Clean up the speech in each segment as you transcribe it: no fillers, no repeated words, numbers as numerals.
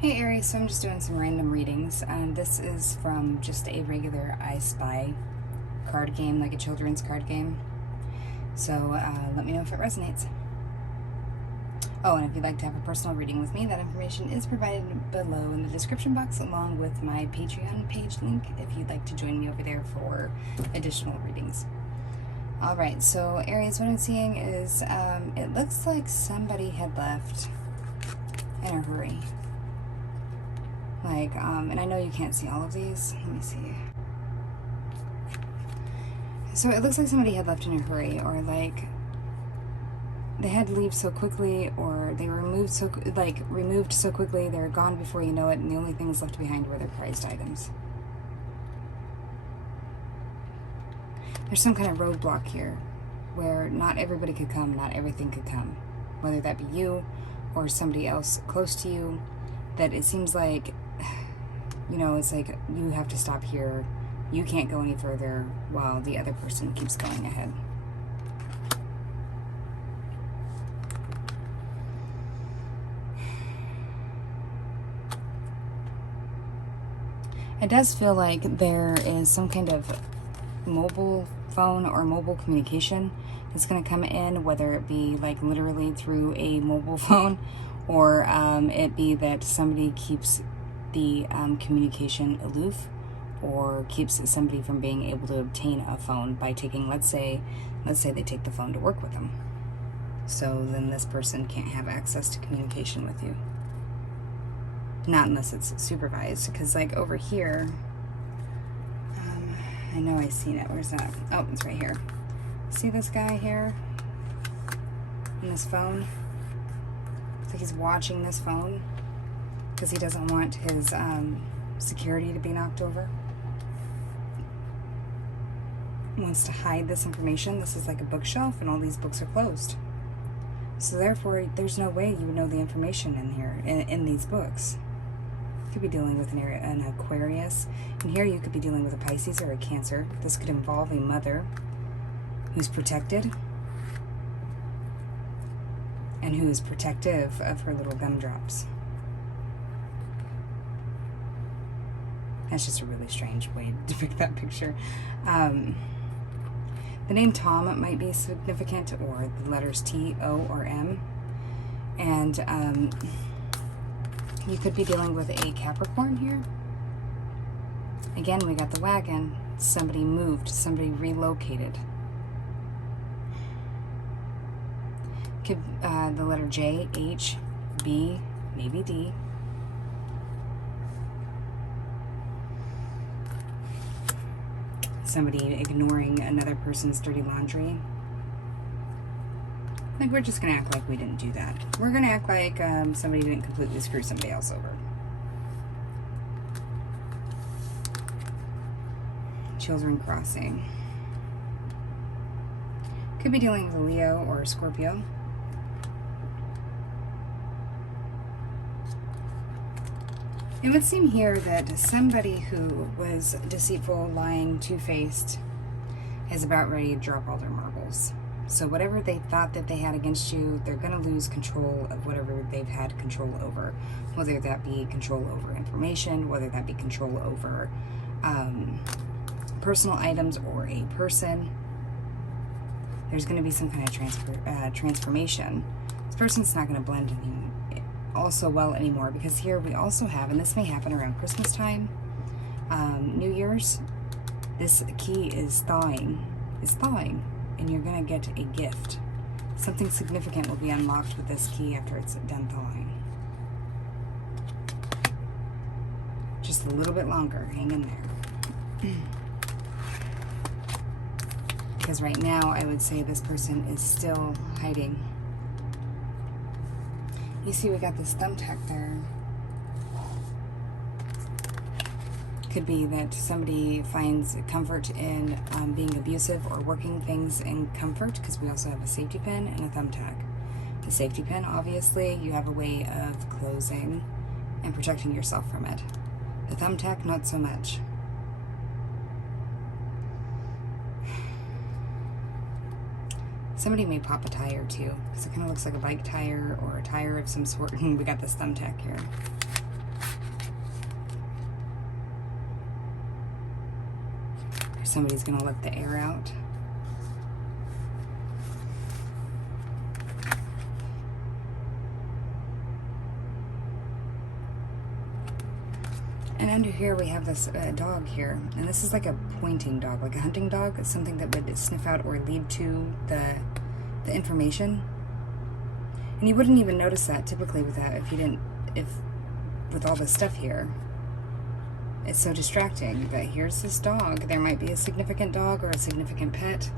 Hey Aries, so I'm just doing some random readings. This is from just a regular I Spy card game, like a children's card game. So let me know if it resonates. Oh, and if you'd like to have a personal reading with me, that information is provided below in the description box, along with my Patreon page link if you'd like to join me over there for additional readings. Alright, so Aries, what I'm seeing is it looks like somebody had left in a hurry. Like, and I know you can't see all of these. Let me see. So it looks like somebody had left in a hurry, or like they had to leave so quickly, or they were removed so quickly they're gone before you know it, and the only things left behind were their prized items. There's some kind of roadblock here where not everybody could come, not everything could come, whether that be you or somebody else close to you. That it seems like, you know, it's like you have to stop here, you can't go any further while the other person keeps going ahead. It does feel like there is some kind of mobile phone or mobile communication that's going to come in, whether it be like literally through a mobile phone, or it be that somebody keeps the communication aloof, or keeps somebody from being able to obtain a phone by taking, let's say they take the phone to work with them. So then this person can't have access to communication with you. Not unless it's supervised, because like over here, I know I seen it. Where's that? Oh, it's right here. See this guy here? On this phone? It's like he's watching this phone because he doesn't want his security to be knocked over. He wants to hide this information. This is like a bookshelf, and all these books are closed. So therefore, there's no way you would know the information in here, in these books. You could be dealing with an Aquarius. And here you could be dealing with a Pisces or a Cancer. This could involve a mother who's protected and who is protective of her little gumdrops. That's just a really strange way to depict that picture. The name Tom might be significant, or the letters T, O, or M. And you could be dealing with a Capricorn here. Again, we got the wagon. Somebody moved, somebody relocated. Could the letter J, H, B, maybe D. Somebody ignoring another person's dirty laundry. Like, we're just going to act like we didn't do that. We're going to act like somebody didn't completely screw somebody else over. Children crossing. Could be dealing with a Leo or a Scorpio. It would seem here that somebody who was deceitful, lying, two-faced is about ready to drop all their marbles. So whatever they thought that they had against you, they're going to lose control of whatever they've had control over. Whether that be control over information, whether that be control over personal items or a person. There's going to be some kind of transformation. This person's not going to blend in also well anymore, because here we also have, and this may happen around Christmas time, New Year's, this key is thawing, and you're going to get a gift. Something significant will be unlocked with this key after it's done thawing. Just a little bit longer, hang in there. Because right now, I would say this person is still hiding. You see, we got this thumbtack there. Could be that somebody finds comfort in being abusive or working things in comfort, because we also have a safety pin and a thumbtack. The safety pin, obviously, you have a way of closing and protecting yourself from it. The thumbtack, not so much. Somebody may pop a tire too, because it kind of looks like a bike tire or a tire of some sort. We got this thumbtack here. somebody's going to let the air out. And under here we have this dog here, and this is like a pointing dog, like a hunting dog. It's something that would sniff out or lead to the information. And you wouldn't even notice that typically with that with all this stuff here. It's so distracting that here's this dog. There might be a significant dog or a significant pet.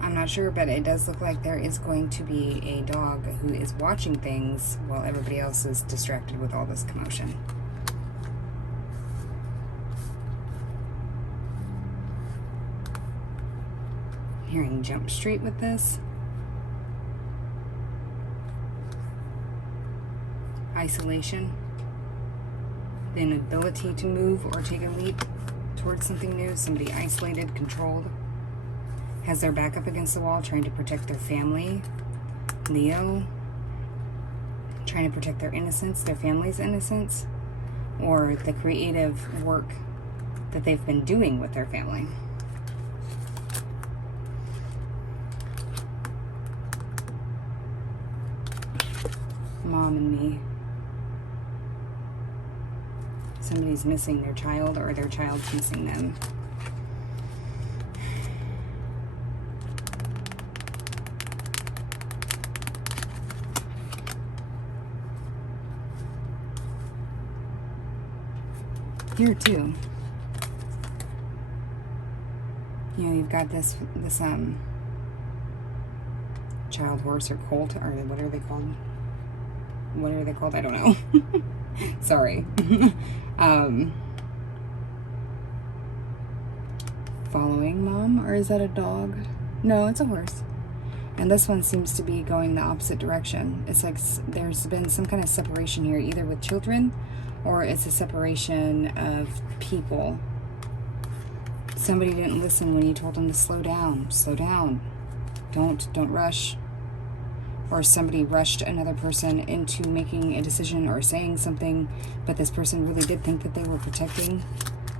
I'm not sure, but it does look like there is going to be a dog who is watching things while everybody else is distracted with all this commotion. Hearing Jump Street with this. Isolation. The inability to move or take a leap towards something new. Somebody isolated, controlled. Has their back up against the wall, trying to protect their family. Leo. Trying to protect their innocence, their family's innocence. Or the creative work that they've been doing with their family. Mom and me. Somebody's missing their child, or their child's missing them. Here too. You know, you've got this child horse or colt, or what are they called? What are they called? I don't know. Sorry. Following mom, or is that a dog? No, it's a horse. And this one seems to be going the opposite direction. It's like there's been some kind of separation here, either with children, or it's a separation of people. Somebody didn't listen when you told them to slow down. Slow down. Don't rush. Or somebody rushed another person into making a decision or saying something, but this person really did think that they were protecting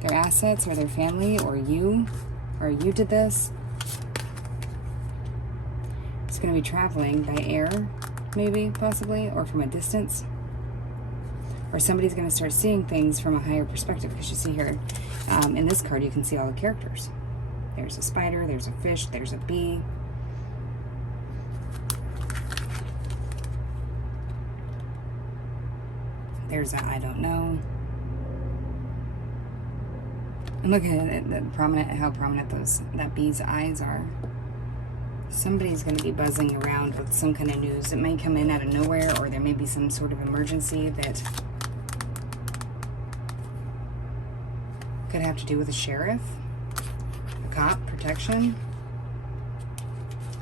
their assets or their family, or you did this. It's going to be traveling by air, maybe, possibly, or from a distance. Or somebody's going to start seeing things from a higher perspective, because you see here, in this card, you can see all the characters. There's a spider, there's a fish, there's a bee. There's a I don't know. And look at it, how prominent that bee's eyes are. Somebody's going to be buzzing around with some kind of news. It may come in out of nowhere, or there may be some sort of emergency that could have to do with a sheriff, a cop, protection.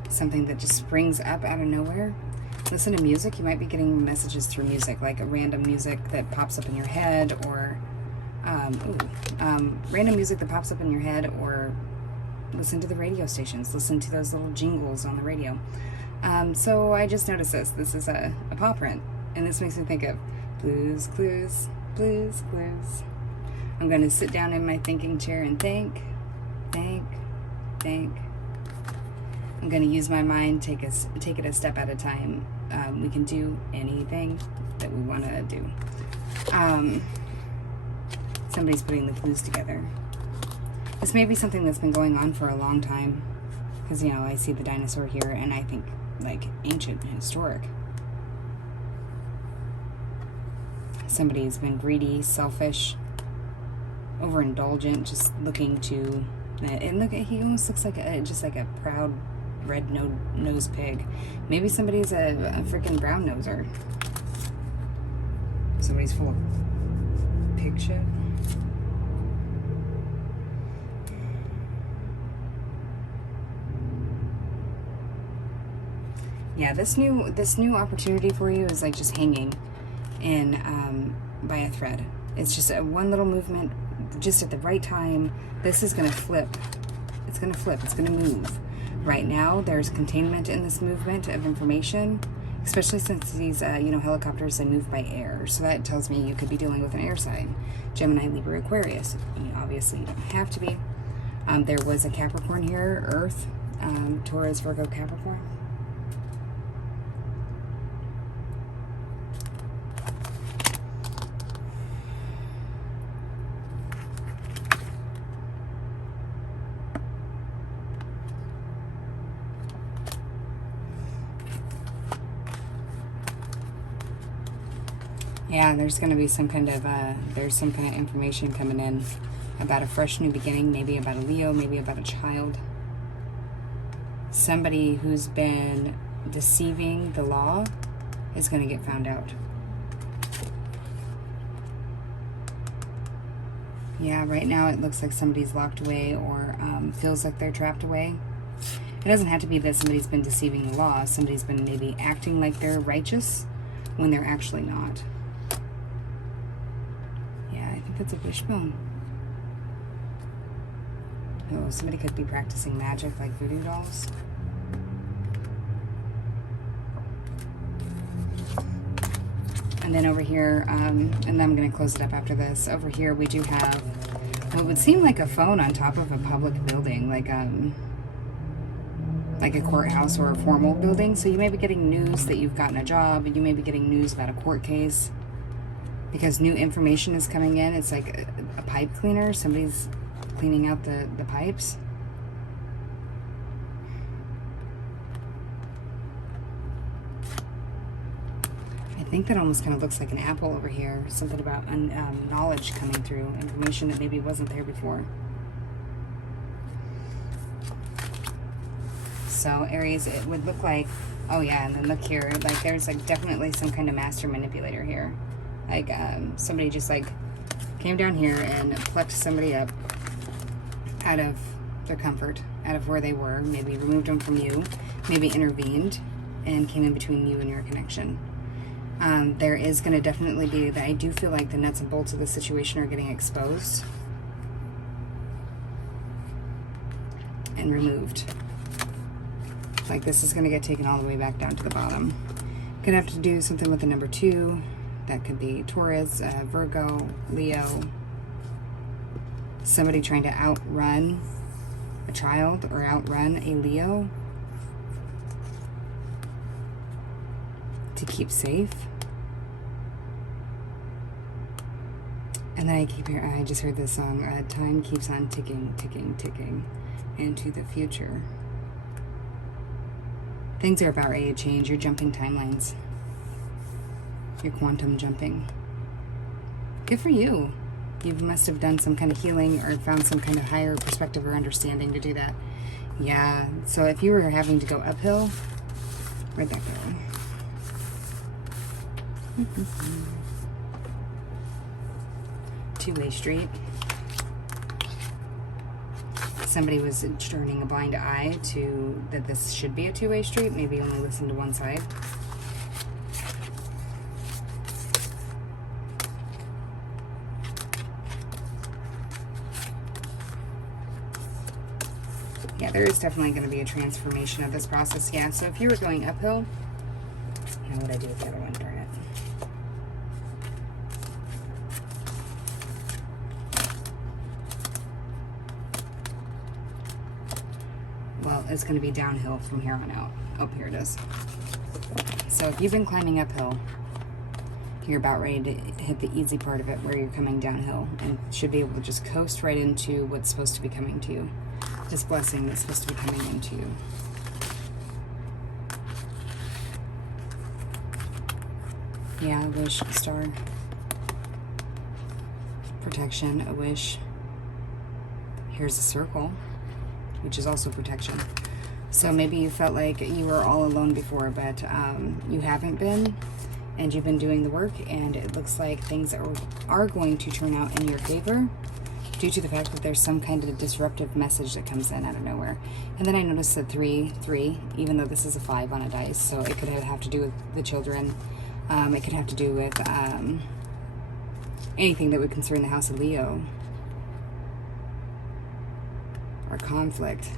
Something that just springs up out of nowhere. Listen to music. You might be getting messages through music, like a random music that pops up in your head, or random music that pops up in your head, or listen to the radio stations. Listen to those little jingles on the radio. So I just noticed this. This is a paw print, and this makes me think of Blues Clues, Blues Clues. I'm going to sit down in my thinking chair and think. I'm going to use my mind, take it a step at a time. We can do anything that we want to do. Somebody's putting the clues together. This may be something that's been going on for a long time, because, you know, I see the dinosaur here, and I think, like, ancient and historic. Somebody's been greedy, selfish, overindulgent, just looking to... And look, he almost looks like just like a proud red-nosed pig. Maybe somebody's a freaking brown noser. Somebody's full of pig shit. Yeah, this new opportunity for you is like just hanging in by a thread. It's just one little movement, just at the right time. This is going to flip. It's going to flip. It's going to move. Right now, there's containment in this movement of information, especially since these, helicopters, they move by air. So that tells me you could be dealing with an air sign. Gemini, Libra, Aquarius. Obviously, you don't have to be. There was a Capricorn here, Earth, Taurus, Virgo, Capricorn. Yeah, there's going to be some kind of information coming in about a fresh new beginning, maybe about a Leo, maybe about a child. Somebody who's been deceiving the law is going to get found out. Yeah, right now it looks like somebody's locked away or feels like they're trapped away. It doesn't have to be that somebody's been deceiving the law. Somebody's been maybe acting like they're righteous when they're actually not. I think that's a wishbone. Oh, somebody could be practicing magic like voodoo dolls. And then over here, and then I'm going to close it up after this. Over here we do have what would seem like a phone on top of a public building, like a courthouse or a formal building. So you may be getting news that you've gotten a job, and you may be getting news about a court case. Because new information is coming in. It's like a pipe cleaner. Somebody's cleaning out the pipes. I think that almost kind of looks like an apple over here. Something about knowledge coming through. Information that maybe wasn't there before. So Aries, it would look like, oh yeah, and then look here. Like there's like definitely some kind of master manipulator here. Like, somebody just, like, came down here and plucked somebody up out of their comfort, out of where they were, maybe removed them from you, maybe intervened, and came in between you and your connection. There is going to definitely be that I do feel like the nuts and bolts of the situation are getting exposed and removed. Like, this is going to get taken all the way back down to the bottom. Going to have to do something with the number 2. That could be Taurus, Virgo, Leo. Somebody trying to outrun a child or outrun a Leo to keep safe. And then I just heard this song, time keeps on ticking, ticking, ticking into the future. Things are about ready to change. You're jumping timelines. You're quantum jumping. Good for you. You must have done some kind of healing or found some kind of higher perspective or understanding to do that. Yeah, so if you were having to go uphill, where'd that go? Two-way street. Somebody was turning a blind eye to that this should be a two-way street, maybe only listen to one side. Yeah, there is definitely going to be a transformation of this process. Yeah, so if you were going uphill, you know what I do with the other one, darn it. Well, it's going to be downhill from here on out. Oh, here it is. So if you've been climbing uphill, you're about ready to hit the easy part of it where you're coming downhill and should be able to just coast right into what's supposed to be coming to you. This blessing that's supposed to be coming into you. Yeah, a wish, a star. Protection, a wish. Here's a circle, which is also protection. So maybe you felt like you were all alone before, but you haven't been, and you've been doing the work, and it looks like things are going to turn out in your favor due to the fact that there's some kind of disruptive message that comes in out of nowhere. And then I noticed that 3, even though this is a 5 on a dice, so it could have to do with the children. It could have to do with anything that would concern the house of Leo. Or conflict.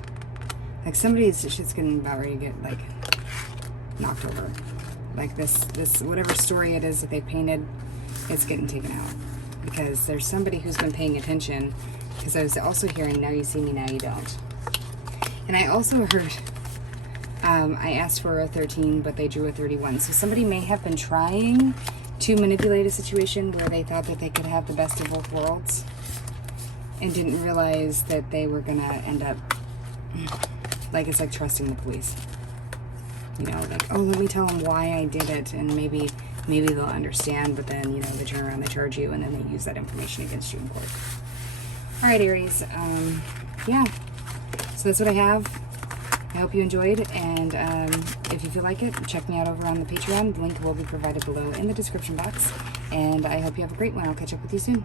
Like somebody's shit's getting about ready to get like knocked over. Like this whatever story it is that they painted, it's getting taken out. because there's somebody who's been paying attention, because I was also hearing, now you see me, now you don't. And I also heard, I asked for a 13, but they drew a 31. So somebody may have been trying to manipulate a situation where they thought that they could have the best of both worlds and didn't realize that they were going to end up, like, it's like trusting the police. You know, like, oh, let me tell them why I did it, and maybe they'll understand, but then, you know, they turn around, they charge you, and then they use that information against you in court. All right, Aries. Yeah. So that's what I have. I hope you enjoyed, and if you feel like it, check me out over on the Patreon. The link will be provided below in the description box, and I hope you have a great one. I'll catch up with you soon.